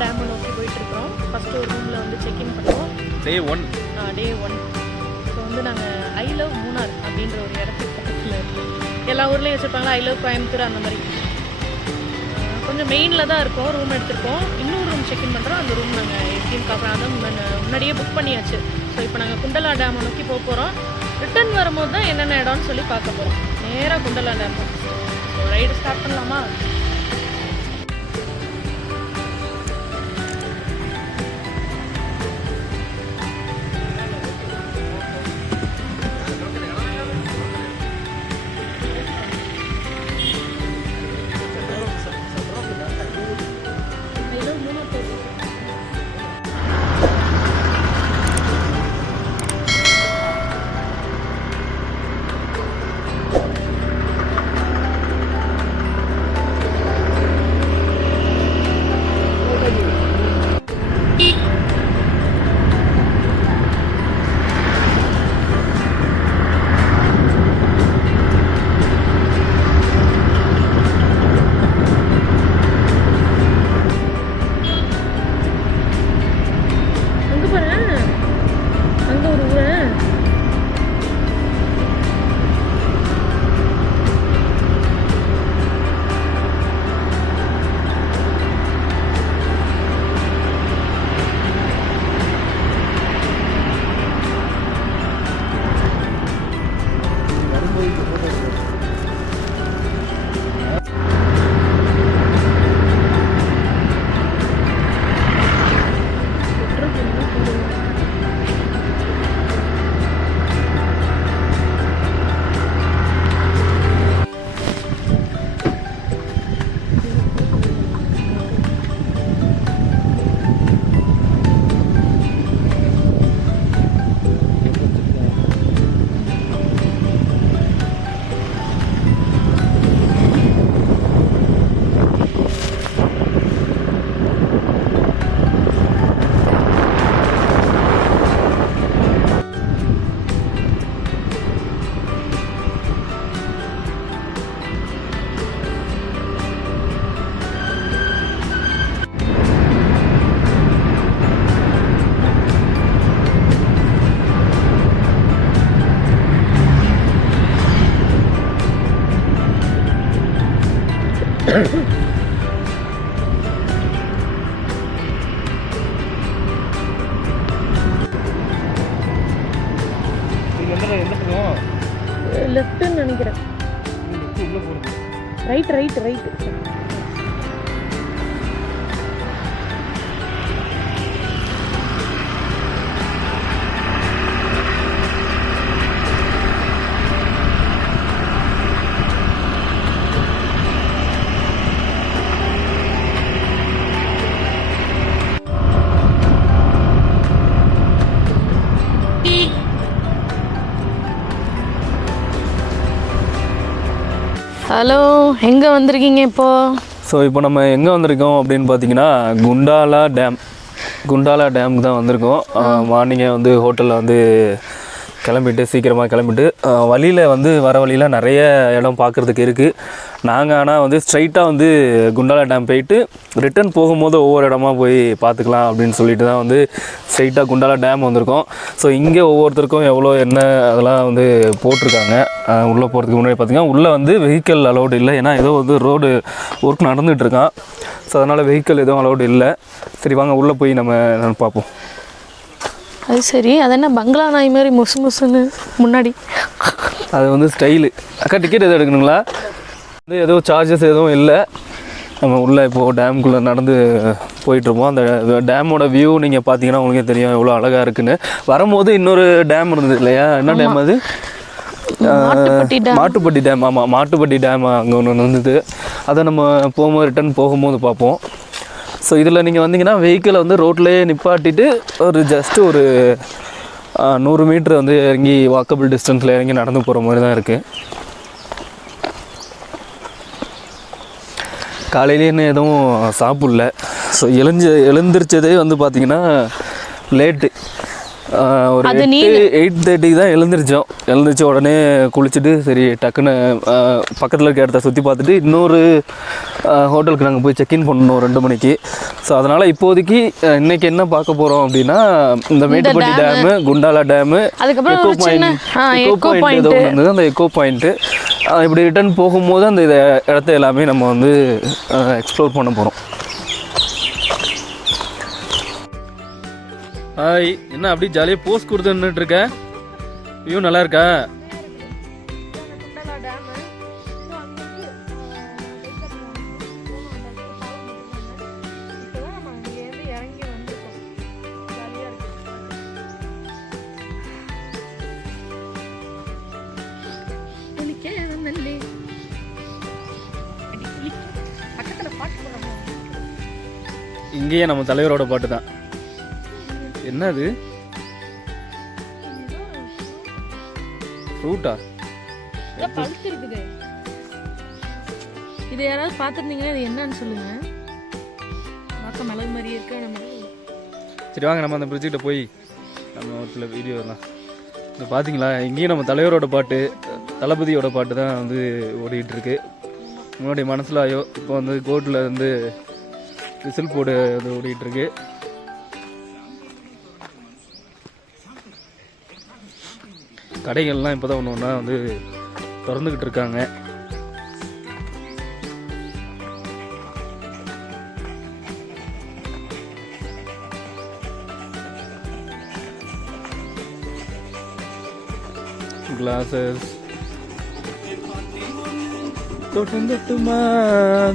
டேமை நோக்கி போயிட்டுருக்கோம். ஃபஸ்ட்டு ஒரு ரூமில் வந்து செக்இன் பண்ணுவோம். டே 1. ஸோ வந்து நாங்கள் ஐ லவ் மூணார் அப்படின்ற ஒரு இடத்துக்கு பக்கத்தில் இருக்கோம். எல்லா ஊர்லேயும் வச்சுருப்பாங்களா ஐ லவ் கோயம்புத்தூர் அந்த மாதிரி. கொஞ்சம் மெயினில் தான் இருக்கோம். ரூம் எடுத்துருக்கோம். இன்னொரு ரூம் செக்இன் பண்ணுறோம். அந்த ரூம் நாங்கள் எப்படின்னு பார்க்குறோம். அதான் முன்னாடியே புக் பண்ணியாச்சு. ஸோ இப்போ நாங்கள் குண்டலா டேமை நோக்கி போக போகிறோம். ரிட்டர்ன் வரும்போது தான் என்னென்ன இடம்னு சொல்லி பார்க்க போகிறோம். நேராக Kundala dam. So ride start பண்ணலாமா? லெஃப்ட்னு நினைக்கிறேன். ரைட். ஹலோ, எங்கே வந்திருக்கீங்க இப்போது? ஸோ இப்போ நம்ம எங்கே வந்திருக்கோம் அப்படின்னு பார்த்தீங்கன்னா குண்டாலா டேமுக்கு தான் வந்திருக்கோம். மார்னிங்கே வந்து ஹோட்டலில் வந்து சீக்கிரமாக கிளம்பிட்டு வழியில் வந்து வர வழியில் நிறைய இடம் பார்க்குறதுக்கு இருக்குது. நாங்கள் ஆனால் வந்து ஸ்ட்ரைட்டாக வந்து குண்டாலா டேம் போயிட்டு ரிட்டர்ன் போகும்போது ஒவ்வொரு இடமா போய் பார்த்துக்கலாம் அப்படின்னு சொல்லிட்டு தான் வந்து ஸ்ட்ரைட்டாக குண்டாலா டேம் வந்திருக்கோம். ஸோ இங்கே ஒவ்வொருத்தருக்கும் எவ்வளோ என்ன அதெல்லாம் வந்து போட்டிருக்காங்க. உள்ளே போகிறதுக்கு முன்னாடி பார்த்திங்கன்னா உள்ளே வந்து வெஹிக்கிள் அலௌடு இல்லை. ஏன்னா ஏதோ வந்து ரோடு ஒர்க் நடந்துகிட்ருக்கான். ஸோ அதனால் வெஹிக்கிள் எதுவும் அலௌடு இல்லை. சரி வாங்க உள்ளே போய் நம்ம பார்ப்போம். அது சரி, அது என்ன பங்களா நாய் மாதிரி முசுன்னு முன்னாடி? அது வந்து ஸ்டைலு. அக்கா டிக்கெட் எதுவும் எடுக்கணுங்களா? வந்து எதுவும் சார்ஜஸ் எதுவும் இல்லை. நம்ம உள்ளே இப்போது டேமுக்குள்ளே நடந்து போயிட்டுருப்போம். அந்த டேமோட வியூ நீங்கள் பார்த்தீங்கன்னா உங்களுக்கே தெரியும் எவ்வளோ அழகாக இருக்குன்னு. வரும்போது இன்னொரு டேம் இருந்தது இல்லையா? என்ன டேம் அது? மாட்டுப்பட்டி டேம். ஆமாம், மாட்டுப்பட்டி டேம் அங்கே ஒன்று இருந்தது. அதை நம்ம போகும்போது ரிட்டர்ன் போகும்போது பார்ப்போம். ஸோ இதில் நீங்கள் வந்தீங்கன்னா வெஹிக்கிளை வந்து ரோட்லேயே நிப்பாட்டிட்டு ஜஸ்ட்டு ஒரு 100 மீட்ரு வந்து இறங்கி வாக்கபிள் டிஸ்டன்ஸில் இறங்கி நடந்து போகிற மாதிரி தான் இருக்குது. காலையிலேன்னு எதுவும் சாப்பிடல. ஸோ எழுந்திரிச்சதே வந்து பார்த்திங்கன்னா லேட்டு. ஒரு அது 8:30 தான் எழுந்திரிச்சு உடனே குளிச்சுட்டு சரி டக்குன்னு பக்கத்தில் இருக்க இடத்த சுற்றி பார்த்துட்டு இன்னொரு ஹோட்டலுக்கு நாங்கள் போய் செக்இன் பண்ணணும் 2 மணிக்கு. ஸோ அதனால் இப்போதைக்கு இன்றைக்கி என்ன பார்க்க போகிறோம் அப்படின்னா இந்த Mattupetty dam, Kundala dam, echo point ஏதோ இருந்தது, அந்த எக்கோ பாயிண்ட்டு. இப்படி ரிட்டர்ன் போகும்போது அந்த இடத்த எல்லாமே நம்ம வந்து எக்ஸ்ப்ளோர் பண்ண போகிறோம். ஹாய், என்ன அப்படி ஜாலியாக போஸ்ட் கொடுத்துன்னுட்டு இருக்க? வியூ நல்லா இருக்கா? இங்கேயே நம்ம தலைவரோட பாட்டு தான். என்னது ஃப்ரூட்டா? பழுத்து இருக்குது. இது யாராவது பார்த்துருந்தீங்கன்னா இது என்னன்னு சொல்லுங்க. பார்க்க மிளகு மாதிரியே இருக்கு. நம்ம சரி வாங்க நம்ம அந்த பிரிட்ஜிட்ட போய் நம்ம ஒரு சில வீடியோ எல்லாம் இப்போ பார்த்தீங்களா, இங்கேயும் நம்ம தலைவரோட பாட்டு, தளபதியோட பாட்டு தான் வந்து ஓடிட்டு இருக்கு. முன்னாடி மனசில் ஆயோ இப்போ வந்து கோட்டில் வந்து விசில் போடு அது ஓடிட்டு இருக்கு. கடைகள்லாம் இப்போ தான் ஒன்று ஒன்றா வந்து திறந்துக்கிட்டு இருக்காங்க. கிளாஸஸ் தொட்டுமா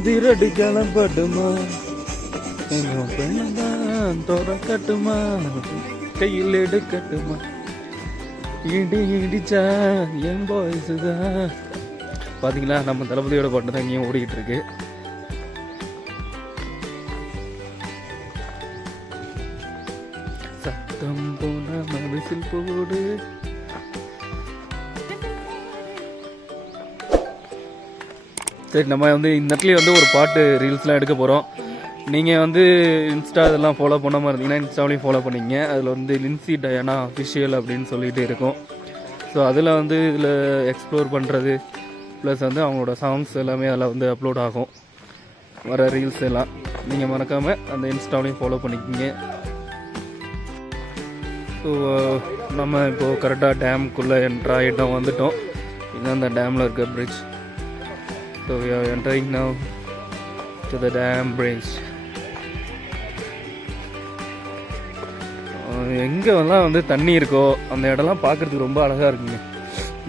திரடி கிளம்பட்டுமா கட்டுமா கையில் எடுக்கட்டுமா இடிச்சா என் பாய்ஸு தான். பார்த்தீங்களா, நம்ம தளபதியோட பாட்டு தான் இங்கேயும் ஓடிக்கிட்டு இருக்கு. சத்தம் போன மனசில் போடு. சரி, நம்ம வந்து இந்த இடத்துலேயே வந்து ஒரு பாட்டு ரீல்ஸ்லாம் எடுக்க போகிறோம். நீங்கள் வந்து இன்ஸ்டா இதெல்லாம் ஃபாலோ பண்ணாமல் இருந்தீங்கன்னா இன்ஸ்டாவிலையும் ஃபாலோ பண்ணிங்க. அதில் வந்து லின்சி டயானா அஃபிஷியல் அப்படின்னு சொல்லிட்டு இருக்கும். ஸோ அதில் வந்து இதில் எக்ஸ்ப்ளோர் பண்ணுறது ப்ளஸ் வந்து அவங்களோட சாங்ஸ் எல்லாமே அதில் வந்து அப்லோட் ஆகும், வர ரீல்ஸ் எல்லாம். நீங்கள் மறக்காமல் அந்த இன்ஸ்டாவிலையும் ஃபாலோ பண்ணிக்கிங்க. ஸோ நம்ம இப்போது கரெக்டாக டேமுக்குள்ளே என்ட்ரு ஆகிட்டோம், வந்துட்டோம். இதுதான் அந்த டேமில் இருக்க bridge. So we are entering now to the dam bridge. எங்கே வந்து தண்ணி இருக்கோ அந்த இடம்லாம் பார்க்குறதுக்கு ரொம்ப அழகாக இருக்குங்க.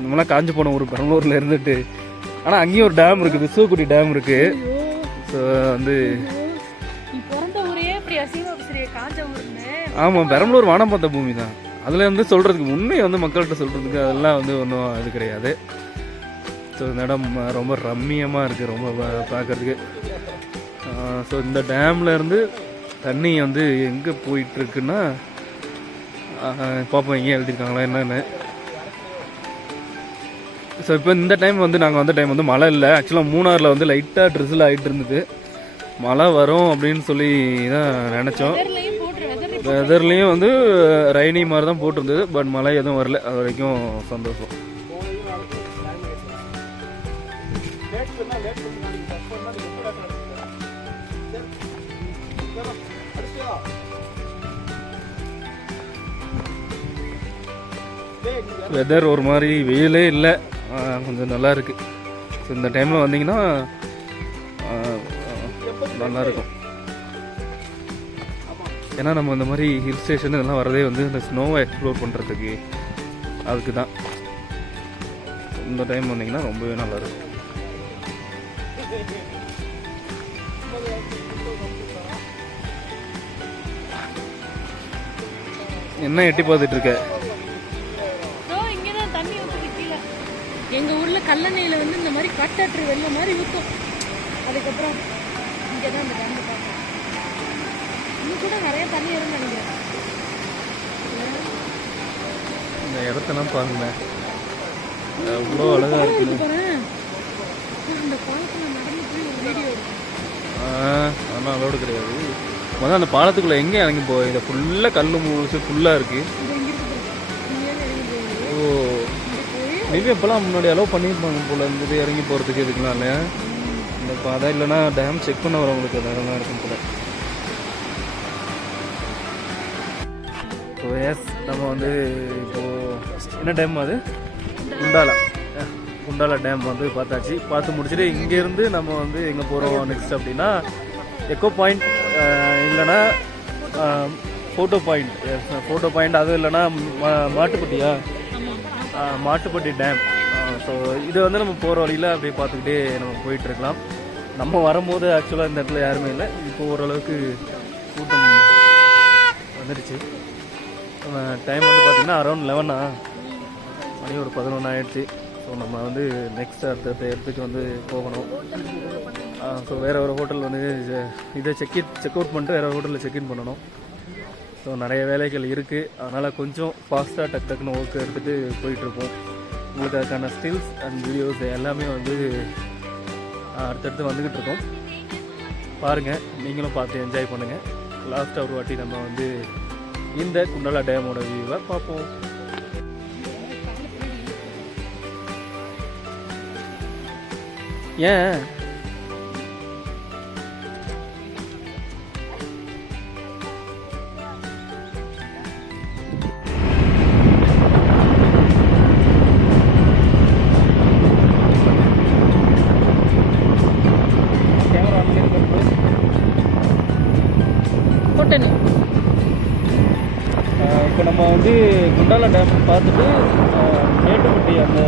நம்மளாம் காஞ்சி போன ஒரு பெரம்பலூரில் இருந்துட்டு, ஆனால் அங்கேயும் ஒரு டேம் இருக்குது, விசுவக்குடி டேம் இருக்குது. ஸோ வந்து ஆமாம், பெரம்பலூர் வானம் பார்த்த பூமி தான். அதில் வந்து சொல்கிறதுக்கு உண்மையை வந்து மக்கள்கிட்ட சொல்கிறதுக்கு அதெல்லாம் வந்து ஒன்றும் இது கிடையாது. ஸோ இந்த இடம் ரொம்ப ரம்மியமாக இருக்குது, ரொம்ப பார்க்குறதுக்கு. ஸோ இந்த டேமில் இருந்து தண்ணி வந்து எங்கே போயிட்டுருக்குன்னா பார்ப்போம் எங்கேயும் எழுதியிருக்காங்களா என்னென்னு. ஸோ இப்போ இந்த டைம் வந்து நாங்கள் வந்த டைம் வந்து மழை இல்லை. ஆக்சுவலாக மூணாரில் வந்து லைட்டாக ட்ரிசில் ஆகிட்டு இருந்தது. மழை வரும் அப்படின்னு சொல்லி தான் நினச்சோம். வெதர்லேயும் வந்து ரைனி மாதிரி தான் போட்டிருந்தது. பட் மழை எதுவும் வரல, அது வரைக்கும் சந்தோஷம். வெதர் ஒரு மாதிரி வெயிலே இல்லை, கொஞ்சம் நல்லா இருக்கு. ஸோ இந்த டைமில் வந்தீங்கன்னா நல்லாயிருக்கும். ஏன்னா நம்ம இந்த மாதிரி ஹில் ஸ்டேஷன் இதெல்லாம் வரதே வந்து இந்த ஸ்னோவை எக்ஸ்ப்ளோர் பண்ணுறதுக்கு, அதுக்கு தான். இந்த டைம் வந்தீங்கன்னா ரொம்பவே நல்லாயிருக்கும். என்ன எட்டி பார்த்துட்டு இருக்க? எங்கள் ஊரில் கல்லணையில் வந்து இந்த மாதிரி காட்டாற்று வெள்ளம் மாதிரி ஊற்றும். அதுக்கப்புறம் இங்கே தான் இந்த டேம் பார்க்கலாம். இன்னும் கூட நிறைய தண்ணி வரும்னு நினைக்கிறேன். இந்த இடத்தெல்லாம் பாருங்க, அவ்வளோ அழகாக இருக்குது. அந்த பாலத்தில் நடந்து போய் ஒரு வீடியோ இருக்கு. ஆனால் அலோடு கிடையாது. முதல்ல அந்த பாலத்துக்குள்ளே எங்கே இறங்கி போய் இதை ஃபுல்லாக கல் முழுசு ஃபுல்லாக இருக்குது. மேபி இப்போலாம் முன்னாடி அலோவ் பண்ணியிருப்பாங்க போல் இருந்தது இறங்கி போகிறதுக்கு இதுக்குலாம் இல்லையா இந்த பாதை இல்லைன்னா டேம் செக் பண்ண வரவங்களுக்கு நேரம் இருக்கும் போல். ஸோ எஸ் நம்ம வந்து இப்போது என்ன டேம் அது குண்டாலா டேம் வந்து பார்த்தாச்சு. பார்த்து முடிச்சுட்டு இங்கேருந்து நம்ம வந்து எங்கே போகிறோம் நெக்ஸ்ட் அப்படின்னா எக்கோ பாயிண்ட் இல்லைன்னா ஃபோட்டோ பாயிண்ட் அதுவும் இல்லைன்னா மாட்டுப்பட்டி டேம். ஸோ இது வந்து நம்ம போகிற வழியில் அப்படியே பார்த்துக்கிட்டே நம்ம போயிட்டுருக்கலாம். நம்ம வரும்போது ஆக்சுவலாக இந்த இடத்துல யாருமே இல்லை. இப்போ ஓரளவுக்கு கூட்டம் வந்துடுச்சு. டைம் வந்து பார்த்திங்கன்னா அரௌண்ட் 11 மணி ஒரு 11 ஆகிடுச்சு. ஸோ நம்ம வந்து நெக்ஸ்ட் அடுத்த இடத்துக்கு வந்து போகணும். ஸோ வேறு ஒரு ஹோட்டல் வந்து இதை செக் அவுட் பண்ணிட்டு வேறு ஹோட்டலில் செக்இன் பண்ணணும். ஸோ நிறைய வேலைகள் இருக்குது. அதனால் கொஞ்சம் ஃபாஸ்ட்டாக டக்குன்னு ஒர்க் எடுத்துகிட்டு போயிட்டுருப்போம். உங்களுக்கு அதுக்கான ஸ்டில்ஸ் அண்ட் வீடியோஸ் எல்லாமே வந்து அடுத்தடுத்து வந்துக்கிட்டு இருக்கோம். பாருங்கள், நீங்களும் பார்த்து என்ஜாய் பண்ணுங்கள். லாஸ்ட்டாக ஒரு வாட்டி நம்ம வந்து இந்த குண்டாலா டேமோட வியூவை பார்ப்போம். ஏன் இப்போ நம்ம வந்து குண்டாலா டேம் பார்த்துட்டு மேட்டுப்பட்டி அந்த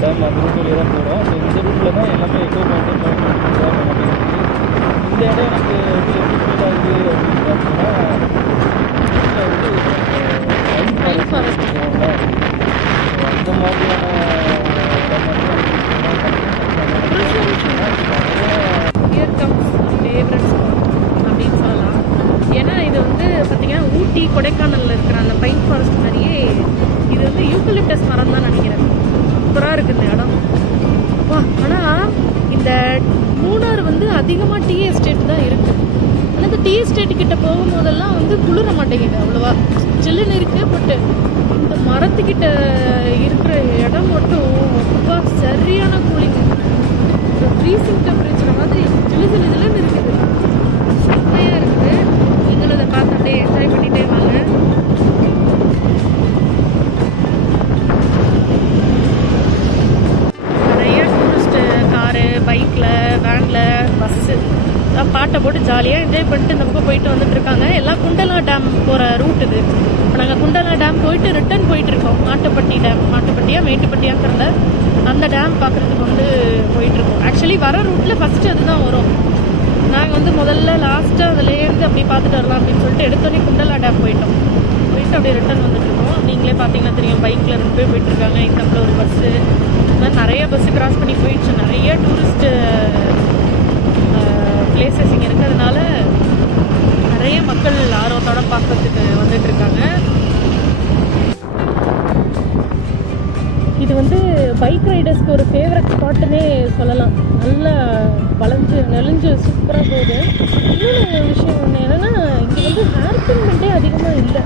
டேம் அந்த ரூட் வழியாக தான் போகிறோம். ஸோ இந்த ரூட்டில் தான் எல்லாமே எக்கோ பாயிண்ட் டேம் எல்லாமே இருக்குது. இந்த இடம் எனக்கு வந்து எப்படி ஃபீல் ஆகுது அப்படின்னு பார்த்தீங்கன்னா பைன் ஃபாரஸ்ட் அந்த மாதிரியான ஹியர் கம்ஸ் ஃபேவரட் ஸ்பாட் அப்படின்னு சொல்லலாம். ஏன்னா இது வந்து பார்த்தீங்கன்னா ஊட்டி கொடைக்கானலில் இருக்கிற அந்த பைன் ஃபாரஸ்ட் மாதிரியே இது வந்து யூக்கலிப்டஸ் மரம் தான் நினைக்கிறேன். சூப்பராக இருக்குது இந்த இடம். வா, ஆனால் இந்த மூணார் வந்து அதிகமாக டீ எஸ்டேட் தான் இருக்குது. ஆனால் இந்த டீ எஸ்டேட்டு கிட்ட போகும்போதெல்லாம் வந்து குளிர மாட்டேங்குது அவ்வளோவா. சில்லுன்னு இருக்குது. பட்டு இந்த மரத்துக்கிட்ட இருக்கிற இடம் மட்டும் ரொம்ப சரியான கூலிங். ஃப்ரீசிங் டெம்பரேச்சர் மாதிரி ஜிலுன்னு இருக்குது. செம்மையாக இருக்குது. நீங்களும் அதை பார்த்துட்டே என்ஜாய் பண்ணிகிட்டே வாங்க. நிறைய டூரிஸ்ட்டு காரு, பைக்கில், வேனில், பஸ்ஸு பாட்டை போட்டு ஜாலியாக என்ஜாய் பண்ணிட்டு இந்த பக்கம் போயிட்டு வந்துட்டுருக்காங்க. எல்லாம் குண்டலா டேம் போகிற ரூட் இது. இப்போ நாங்கள் குண்டலா டேம் போயிட்டு ரிட்டர்ன் போயிட்டுருக்கோம். மாட்டுப்பட்டியா மேட்டுப்பட்டியாங்கிறத அந்த டேம் பார்க்குறதுக்கு வந்து போயிட்டுருக்கோம். ஆக்சுவலி வர ரூட்டில் ஃபஸ்ட்டு அதுதான் வரும். நாங்கள் வந்து முதல்ல லாஸ்ட்டாக அதுலேருந்து அப்படி பார்த்துட்டு வரலாம் அப்படின்னு சொல்லிட்டு எடுத்தோடனே குண்டலா டேம் போயிட்டு அப்படியே ரிட்டர்ன் வந்துட்டுருக்கோம். நீங்களே பார்த்தீங்கன்னா தெரியும், பைக்கில் 2 பேர் போயிட்டுருக்காங்க. இந்த ஒரு பஸ்ஸு, இந்த மாதிரி நிறைய பஸ்ஸு கிராஸ் பண்ணி போயிடுச்சு. நிறைய டூரிஸ்ட்டு பிளேசஸ் இங்கே இருக்கிறதுனால நிறைய மக்கள் ஆர்வத்தோடு பார்க்கறதுக்கு வந்துட்டுருக்காங்க. இது வந்து பைக் ரைடர்ஸ்க்கு ஒரு ஃபேவரட் ஸ்பாட்டுன்னே சொல்லலாம். நல்லா நெளிஞ்சு சூப்பராக போகுது. இன்னொன்று விஷயம் ஒன்று என்னென்னா, இங்கே வந்து ஹேர்பின்மெண்ட்டே அதிகமாக இல்லை.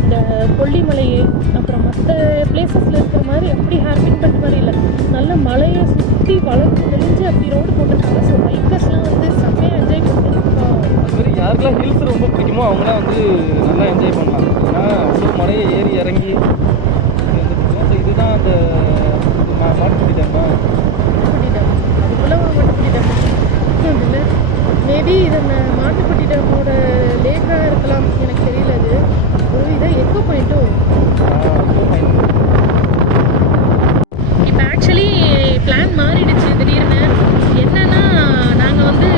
இந்த கொல்லிமலை அப்புறம் மற்ற பிளேசஸில் இருக்கிற மாதிரி அப்படி ஹேர்பின்மெண்ட் மாதிரி இல்லை. நல்ல மலையை சுற்றி வளர்ந்து நெளிஞ்சு அப்படி ரோடு போட்டிருக்காங்க. ஸோ பைக்கர்ஸ்லாம் வந்து செம்மையாக என்ஜாய் பண்ணிருக்கோம். அது மாதிரி யாருக்கெல்லாம் ஹில்ஸ் ரொம்ப பிடிக்குமோ அவங்களாம் வந்து நல்லா என்ஜாய் பண்ணலாம். ஏன்னா அவ்வளோ மலையை ஏறி இறங்கி இதுதான் அந்த மாட்டுப்பட்டி டேம். அதுக்குள்ளே மாட்டுப்பட்டி டேம் இல்லை. மேபி இது மாட்டுப்பட்டி டேமோட லேக்காக இருக்கலாம், எனக்கு தெரியல. அது இதான் எக்கோ பாயிண்ட்டும். இப்போ ஆக்சுவலி பிளான் மாறிடுச்சு திடீர்னு. என்னன்னா, நாங்கள் வந்து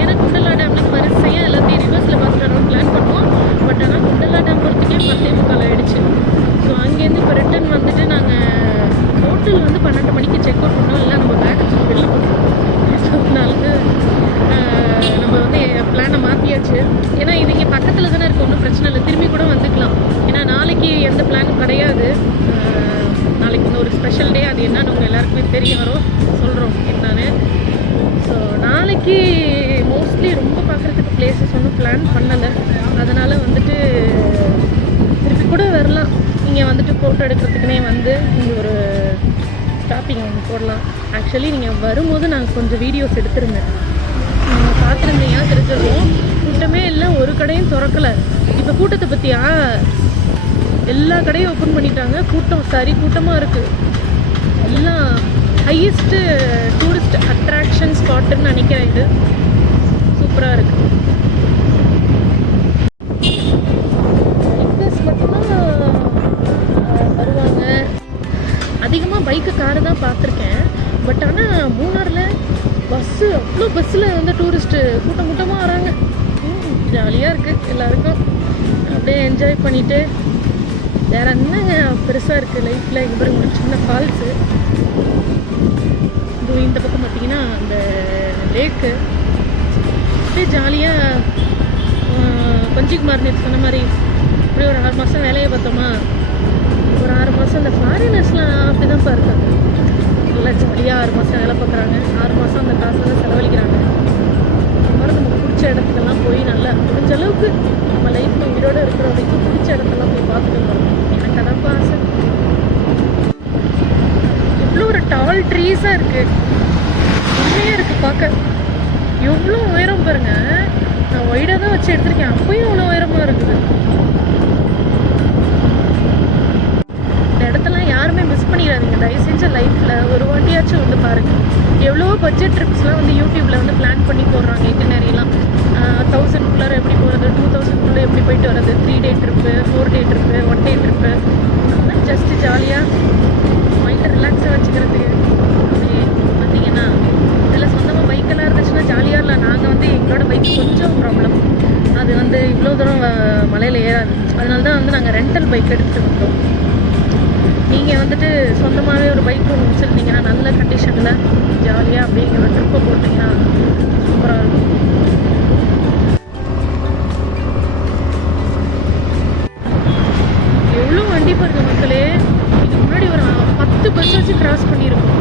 ஏன்னா குண்டலா டேம்லேருந்து வரிசையாக எல்லாத்தையும் ரிவர்ஸில் பார்த்துட்டு வரோம் பிளான் பண்ணுவோம். பட் ஆனால் குண்டலா டேம் போகிறதுக்கே 10:45 ஆகிடுச்சு. ஸோ அங்கேருந்து இப்போ ரிட்டர்ன் வந்துட்டு நாங்கள் ஹோட்டல் வந்து 12 மணிக்கு செக் அவுட் பண்ணோம். இல்லை நம்ம பேக் வெளில போட்டோம். அதனால நம்ம வந்து பிளானை மாற்றியாச்சு. ஏன்னா இது இங்கே பக்கத்தில் தானே இருக்குது, ஒன்றும் பிரச்சனை இல்லை, திரும்பி கூட வந்துக்கலாம். ஏன்னா நாளைக்கு எந்த பிளானும் கிடையாது. நாளைக்கு வந்து ஒரு ஸ்பெஷல் டே. அது என்னன்னு உங்கள் எல்லாருக்குமே தெரிய வரும், சொல்கிறோம் என்னன்னு. ஸோ நாளைக்கு மோஸ்ட்லி ரொம்ப பார்க்குறதுக்கு பிளேசஸ் ஒன்றும் பிளான் பண்ணலை. அதனால் வந்துட்டு திருப்பி கூட வரலாம். நீங்கள் வந்துட்டு ஃபோட்டோ எடுக்கிறதுக்குனே வந்து இங்கே ஒரு ஸ்டாப்பிங் ஒன்று போடலாம். ஆக்சுவலி நீங்கள் வரும்போது நாங்கள் கொஞ்சம் வீடியோஸ் எடுத்திருந்தேன், நீங்கள் பார்த்துருந்தீங்கன்னா தெரிஞ்சிருக்கோம். கூட்டமே இல்லை, ஒரு கடையும் திறக்கலை. இப்போ கூட்டத்தை பற்றியா, எல்லா கடையும் ஓப்பன் பண்ணிட்டாங்க. கூட்டம் சரி கூட்டமாக இருக்குது. எல்லாம் ஹையஸ்ட்டு டூரிஸ்ட் அட்ராக்ஷன் ஸ்பாட்டுன்னு நினைக்கிறேன். இது சூப்பராக இருக்குது. பைக்கர்ஸ் மட்டும்தான் வருவாங்க. அதிகமாக பைக்கு காரு தான் பார்த்துருக்கேன். பட் ஆனால் மூணாரில் பஸ்ஸு, அவ்வளோ பஸ்ஸில் வந்து டூரிஸ்ட்டு கூட்டமாக வராங்க. ஜாலியாக இருக்குது எல்லாருக்கும். அப்படியே என்ஜாய் பண்ணிவிட்டு வேறு என்னங்க பெருசாக இருக்குது லைஃப்பில். இங்கே பாருங்க ஒரு சின்ன ஃபால்ஸு. இந்த பக்கம் பார்த்தீங்கன்னா அந்த லேக்கு. அப்படியே ஜாலியாக பஞ்சிக்குமார் நேற்று சொன்ன மாதிரி இப்படி ஒரு 6 மாதம் வேலையை பார்த்தோமா, ஒரு 6 மாதம் இந்த ஃபாரினர்ஸ்லாம் அப்படி தான் இருக்காங்க. நல்லா ஜாலியாக 6 மாதம் வேலை பார்க்குறாங்க, 6 மாதம் அந்த காசெல்லாம் செலவழிக்கிறாங்க. இந்த மாதிரி நமக்கு பிடிச்ச இடத்துக்கெல்லாம் போய் நல்லா முடிஞ்ச அளவுக்கு நம்ம லைஃப்பில் உயிரோடு இருக்கிற வரைக்கும் பிடிச்ச இடத்தெல்லாம் போய் பார்த்துட்டு வரணும். எனக்கு அதான் ஆசை. எவ்வளோ ஒரு டால் ட்ரீஸாக இருக்குது, உண்மையாக இருக்குது பார்க்க. எவ்வளோ உயரம் பாருங்க. நான் ஒய்டாக தான் வச்சு எடுத்திருக்கேன், அப்பயும் அவ்வளோ உயரமாக இருக்குது. இந்த இடத்தெல்லாம் யாருமே மிஸ் பண்ணிடாதீங்க தயவு செஞ்ச. லைஃப்பில் ஒரு வாட்டியாச்சும் வந்து பாருங்கள். எவ்வளோ பட்ஜெட் ட்ரிப்ஸ்லாம் வந்து யூடியூப்பில் வந்து பிளான் பண்ணி போடுறாங்க. இட்டினரிலாம் 1000 எப்படி போகிறது, 2000 எப்படி போயிட்டு வர்றது, 3 day trip, 4 day trip, 1 day trip. அதெல்லாம் ஜஸ்ட்டு ஜாலியாக மைண்டை ரிலாக்ஸாக வச்சுக்கிறதுக்கு. அப்படி பார்த்தீங்கன்னா இதில் சொந்தமாக பைக்கெல்லாம் இருந்துச்சுன்னா ஜாலியாக இல்லை. நாங்கள் வந்து எங்களோட பைக் கொஞ்சம் ப்ராப்ளம். அது வந்து இவ்வளோ தூரம் மலையில் ஏறாது. அதனால தான் வந்து நாங்கள் ரெண்டல் பைக் எடுத்துகிட்டு வந்தோம். நீங்கள் வந்துட்டு சொந்தமாகவே ஒரு பைக் ஒன்று வச்சுருந்தீங்கன்னா நல்ல கண்டிஷனில் ஜாலியாக அப்படியே ஒரு ட்ரிப்பை போட்டிங்கன்னா சூப்பராக இருக்கும். எவ்வளோ வண்டி பாருங்க மக்களே. இதுக்கு முன்னாடி ஒரு 10 பஸ் வச்சு கிராஸ் பண்ணியிருக்கோம்.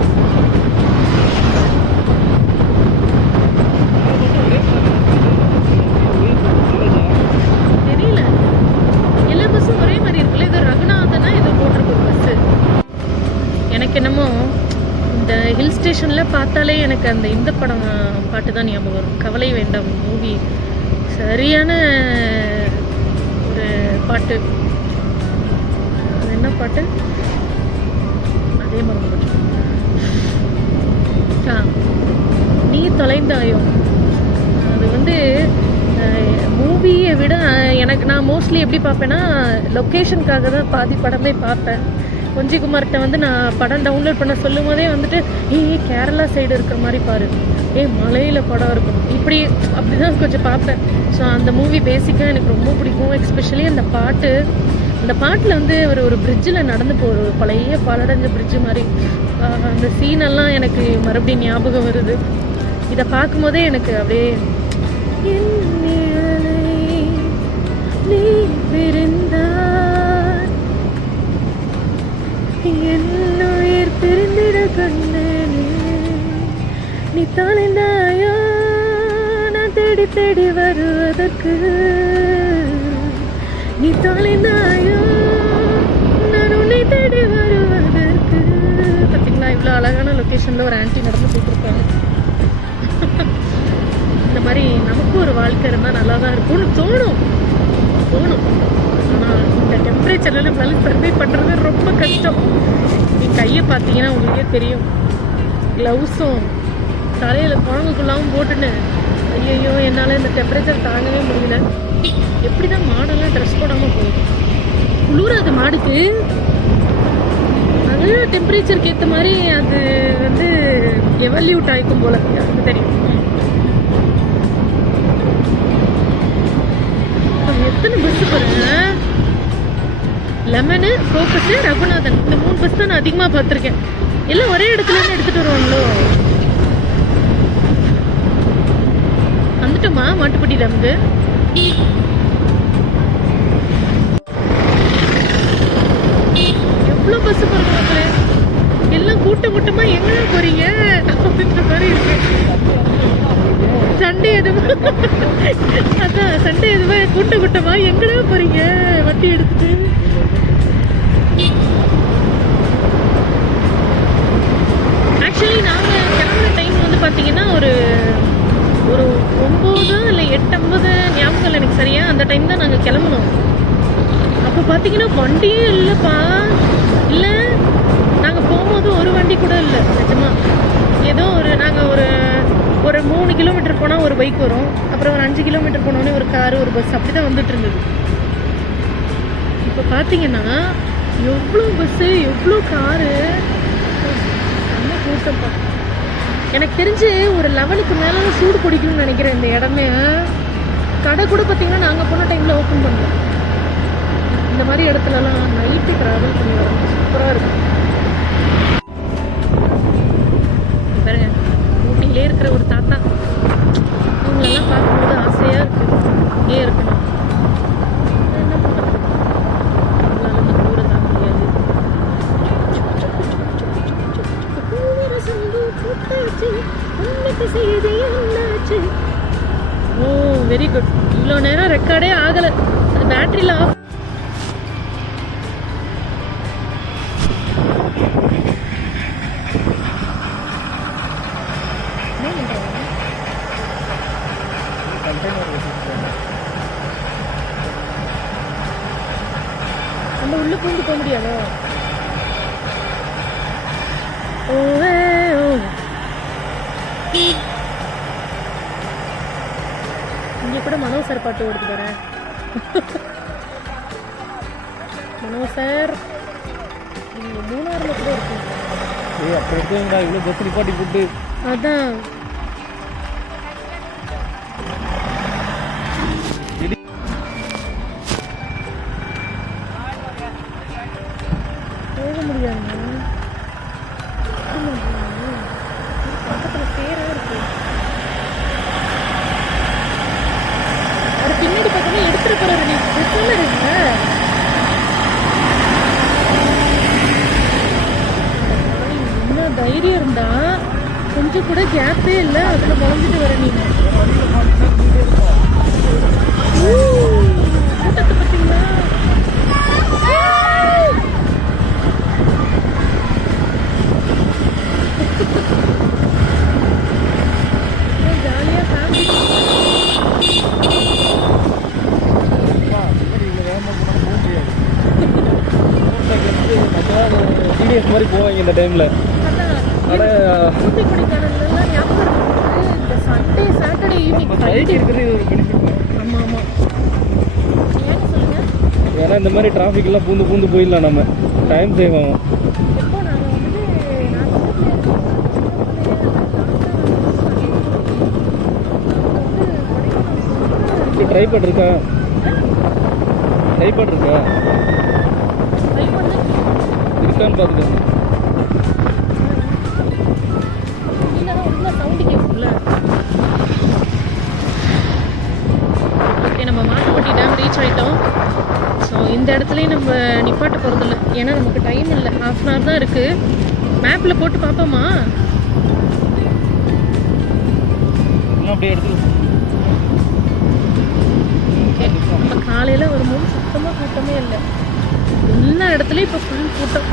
தெரியல, எல்லா பஸ்ஸும் ஒரே மாதிரி இருக்குல்ல. இது ரகுநாதனா ஏதோ போட்டிருக்கோம் பஸ்ஸு. எனக்கு என்னமோ இந்த ஹில் ஸ்டேஷனில் பார்த்தாலே எனக்கு அந்த இந்த படம் பாட்டு தான் ஞாபகம் வரும். கவலை வேண்டாம் மூவி. சரியான ஒரு பாட்டு. அது என்ன பாட்டு, அதே மறந்து போச்சு. நீ தொலைந்தாயோ. அது வந்து மூவியை விட நான் மோஸ்ட்லி எப்படி பார்ப்பேன்னா லொக்கேஷனுக்காக தான் பாதி படமே பார்ப்பேன். கொஞ்சிக்குமார்கிட்ட வந்து நான் படம் டவுன்லோட் பண்ண சொல்லும் போதே வந்துட்டு கேரளா சைடு இருக்கிற மாதிரி பாரு, மலையில் படம் இருக்கும், இப்படி அப்படி தான் கொஞ்சம் பார்ப்பேன். ஸோ அந்த மூவி பேசிக்காக எனக்கு ரொம்ப பிடிக்கும். எஸ்பெஷலி அந்த பாட்டில் வந்து ஒரு பிரிட்ஜில் நடந்து போகிற ஒரு பழைய பாலடைஞ்ச பிரிட்ஜு மாதிரி அந்த சீனெல்லாம் எனக்கு மறுபடியும் ஞாபகம் வருது. இதை பார்க்கும்போதே எனக்கு அப்படியே நீ பிரிந்தாய் என்னுயிர் பிரிந்திட கண்ணனே, நீ தொலைந்தாயோ நான் தேடி தேடி வருவதற்கு, நீ தொலைந்தாயோ நான் உன்னை தேடி வருவதற்கு. பார்த்தீங்களா இவ்வளோ அழகான லொக்கேஷனில் ஒரு ஆன்ட்டி நடந்து போட்டிருக்காங்க. இந்த மாதிரி நமக்கும் ஒரு வாழ்க்கை இருந்தால் நல்லா தான் இருக்கும்னு தோணும். ஆனால் இந்த டெம்பரேச்சரில் நம்மளால சர்வை பண்ணுறது ரொம்ப கஷ்டம். நீ கையை பார்த்தீங்கன்னா உங்களுக்கே தெரியும். க்ளவுஸும் தலையில் குழங்குக்குள்ளாவும் போட்டுன்னு ஐயோ என்னால் இந்த டெம்பரேச்சர் தாங்கவே முடியல. எப்படி தான் மாடெல்லாம் ட்ரெஸ் போடாமல் போகுது. குளிராது மாடுக்கு, அது டெம்பரேச்சருக்கு ஏற்ற மாதிரி அது வந்து எவல்யூட் ஆகிக்கும் போல, எனக்கு தெரியும். எத்தனை பஸ் பாருங்க. லெமனு, ஃபோக்கஸு, ரகுநாதன், இந்த 3 பஸ் தான் நான் அதிகமாக பார்த்துருக்கேன். எல்லாம் ஒரே இடத்துலேருந்து எடுத்துகிட்டு வருவாங்களோ. வந்துட்டோமா மாட்டுப்பட்டி டேமுக்கு. எவ்வளோ பஸ் பாருங்க. எல்லாம் கூட்டமாக எங்கடா போறீங்க அப்படின்ற மாதிரி இருக்கு. சண்டே எதுவும் அதான் சண்டே எதுவும் கூட்டமாக எங்கடா போறீங்க வண்டி எடுத்துட்டு. ஆக்சுவலி நாங்கள் கிளம்புற டைம் வந்து பார்த்தீங்கன்னா ஒரு ஒரு 9 இல்லை 8:50 ஞாபகம் இல்லை எனக்கு சரியா. அந்த டைம் தான் நாங்கள் கிளம்புனோம். அப்போ பார்த்தீங்கன்னா வண்டியே இல்லைப்பா. இல்லை, நாங்கள் போகும்போது ஒரு வண்டி கூட இல்லை நிஜமா. ஏதோ நாங்கள் ஒரு 3 கிலோமீட்டர் போனால் ஒரு பைக் வரும், அப்புறம் ஒரு 5 கிலோமீட்டர் போனோடனே ஒரு காரு, ஒரு பஸ், அப்படி தான் வந்துட்டு இருந்தது. இப்போ பார்த்தீங்கன்னா எவ்வளோ பஸ்ஸு, எவ்வளோ காரு, செம்ம கூட்டம்ப்பா. எனக்கு தெரிஞ்சு ஒரு 11க்கு மேலே சூடு பிடிக்கும்னு நினைக்கிறேன் இந்த இடமே. கடை கூட பார்த்தீங்கன்னா நாங்கள் போன டைமில் ஓப்பன் பண்ணல. இந்த மாதிரி இடத்துலலாம் நைட்டு ட்ராவல் பண்ணி வரணும், சூப்பராக இருக்கும். பாருங்க, ஊட்டியிலே இருக்கிற ஒரு தாத்தா, இவங்களெல்லாம் பார்க்கும்போது ஆசையாக இருக்குது, இங்கே இருக்கணும். என்ன பண்ணுறது, அவங்களால இந்த ஊரை தாங்க முடியாது. ஓ வெரி குட். இவ்வளோ நேரம் ரெக்கார்டே ஆகலை, அது பேட்டரியில் ஆஃப். நம்ம உள்ள பூந்து போக முடியாதோ? ஓவே ஓ, இங்கே கூட மனோ சார் பாட்டு ஓடுது பாரு. மனோ சார் இங்கே மூணாறில் கூட இருக்கு. அப்போ இருக்குங்களா இவ்வளோ பஸ் நிப்பாட்டி போட்டு? அதான் போக முடியாது. பக்கத்தில் பேராக இருக்கு. அது பின்னாடி பக்கமே எடுத்துட்டு போறது. நீ பிரச்சனை இருக்க என்ன தைரியம் இருந்தா கொஞ்சம் கூட கேப்பே இல்லை, அதில் முளைஞ்சிட்டு வர நீங்க. கூட்டத்தை பார்த்தீங்களா? ஜாலியாக ஃபேமிலி சீரியஸ் மாதிரி போவாங்க இந்த டைமில். ஊட்டி கொடைக்கானல்லாம் ஞாபகம் இருக்கு. இந்த சண்டே சாட்டர்டே ஈவினிங் பைக் இருக்குது ஒரு பெனிஃபிட். ஆமாம் ஆமாம். ஏன்னு சொல்லுங்க. ஏன்னா இந்த மாதிரி டிராஃபிக்லாம் பூந்து போயிடலாம், நம்ம டைம் சேவ் ஆகும். எப்போ நாங்கள் வந்து ட்ரைபாட் இருக்கா? ட்ரைபாட் இருக்கா? இருக்கான்னு பார்த்துக்கோங்க. சவுண்டு கேட்கும்ல. ஓகே, நம்ம மாட்டுப்பட்டி டேம் ரீச் ஆகிட்டோம். ஸோ இந்த இடத்துலையும் நம்ம நிப்பாட்ட போகிறதில்ல, ஏன்னா நமக்கு டைம் இல்லை, 1/2 hour தான் இருக்குது. மேப்பில் போட்டு பார்ப்போமா? அப்படியே எடுத்து ஓகே. நம்ம காலையில் வரும்போது சுத்தமாக கூட்டமே இல்லை, எல்லா இடத்துலையும் இப்போ ஃபுல் கூட்டம்.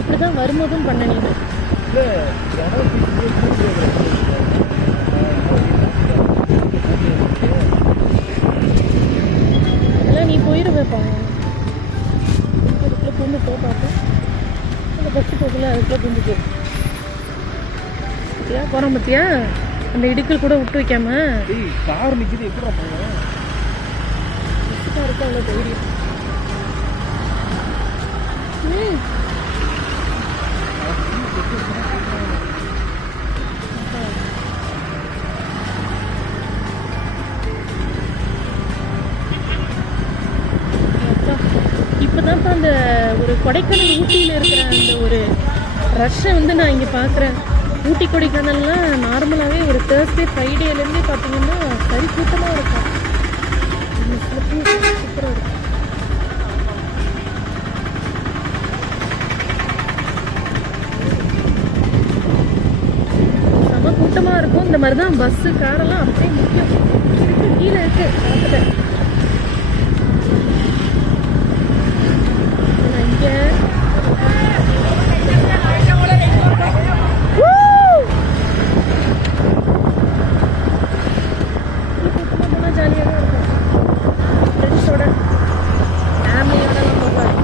இப்படிதான் வரும்போதும் பண்ண நீங்க. அதெல்லாம் நீ போயிருவேப்பா. அதுக்குள்ளே பூந்து போ பார்ப்போம். அந்த பஸ்ஸு போகல, அதுக்குள்ளே பூந்து போ. பத்தியா போகிறோம், பத்தியா அந்த இடுக்கல் கூட விட்டு வைக்காம. கார் நிற்கிது, எப்படி போகணும்? இருக்கு அவ்வளோ தைரியம். இப்போதான்ப்பா அந்த ஒரு கொடைக்கானல் ஊட்டியில் இருக்கிற அந்த ஒரு ரஷ்ஷை வந்து நான் இங்கே பார்க்குறேன். ஊட்டி கொடைக்கானல்லாம் நார்மலாகவே ஒரு தேர்ஸ்டே ஃப்ரைடேலேருந்தே பார்த்தீங்கன்னா சரி கூட்டமாக இருக்கும். சூப்பராக இருக்கும். செம கூட்டமாக இருக்கும். இந்த மாதிரி தான் பஸ்ஸு காரெல்லாம் அப்படியே முக்கியம். கீழே இருக்கு பார்த்துட்டேன். இங்கே ஜாலியாக தான் இருக்கும். ஃப்ரெண்ட்ஸோட ஃபேமிலியோடலாம் போவார்.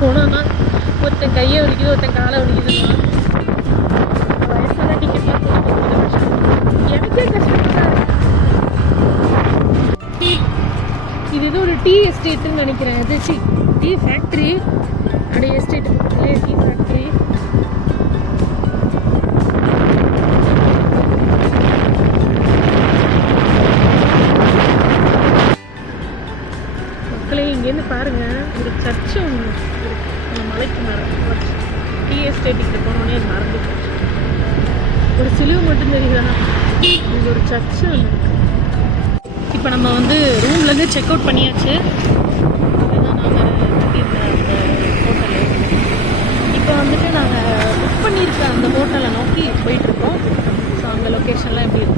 போனோன்னா ஒருத்தன் கையை வலிக்குது, ஒருத்தன் காலை வலிக்குதுன்னா வயசான டிக்கெட்லாம் போட்டு கஷ்டம். எனக்கே கஷ்டமாக தான் இருக்கு. இது ஏதோ ஒரு டீ எஸ்டேட்டுன்னு நினைக்கிறேன். எதாச்சு டீ ஃபேக்ட்ரி. அப்படியே எஸ்டேட் பக்கத்துலேயே டீ ஃபேக்ட்ரி. மக்களே இங்கேருந்து பாருங்கள், ஒரு சர்ச்சு ஒன்று இருக்கு அந்த மலைக்கு மேலே. டீ எஸ்டேட்டுக்கு போனோடனே அது மறந்து போச்சு. ஒரு சிலுவை மட்டும் தெரியுதா? இங்கே ஒரு சர்ச்சு ஒன்று இருக்கு. இப்போ நம்ம வந்து ரூம்லேருந்து செக் அவுட் பண்ணியாச்சு. அதுதான் நாங்கள் கட்டியிருந்த அந்த ஹோட்டலு. இப்போ வந்துட்டு நாங்கள் புக் பண்ணியிருக்க அந்த ஹோட்டலை நோக்கி போயிட்டுருக்கோம். ஸோ அந்த லொக்கேஷன்லாம் எப்படி இருக்கும்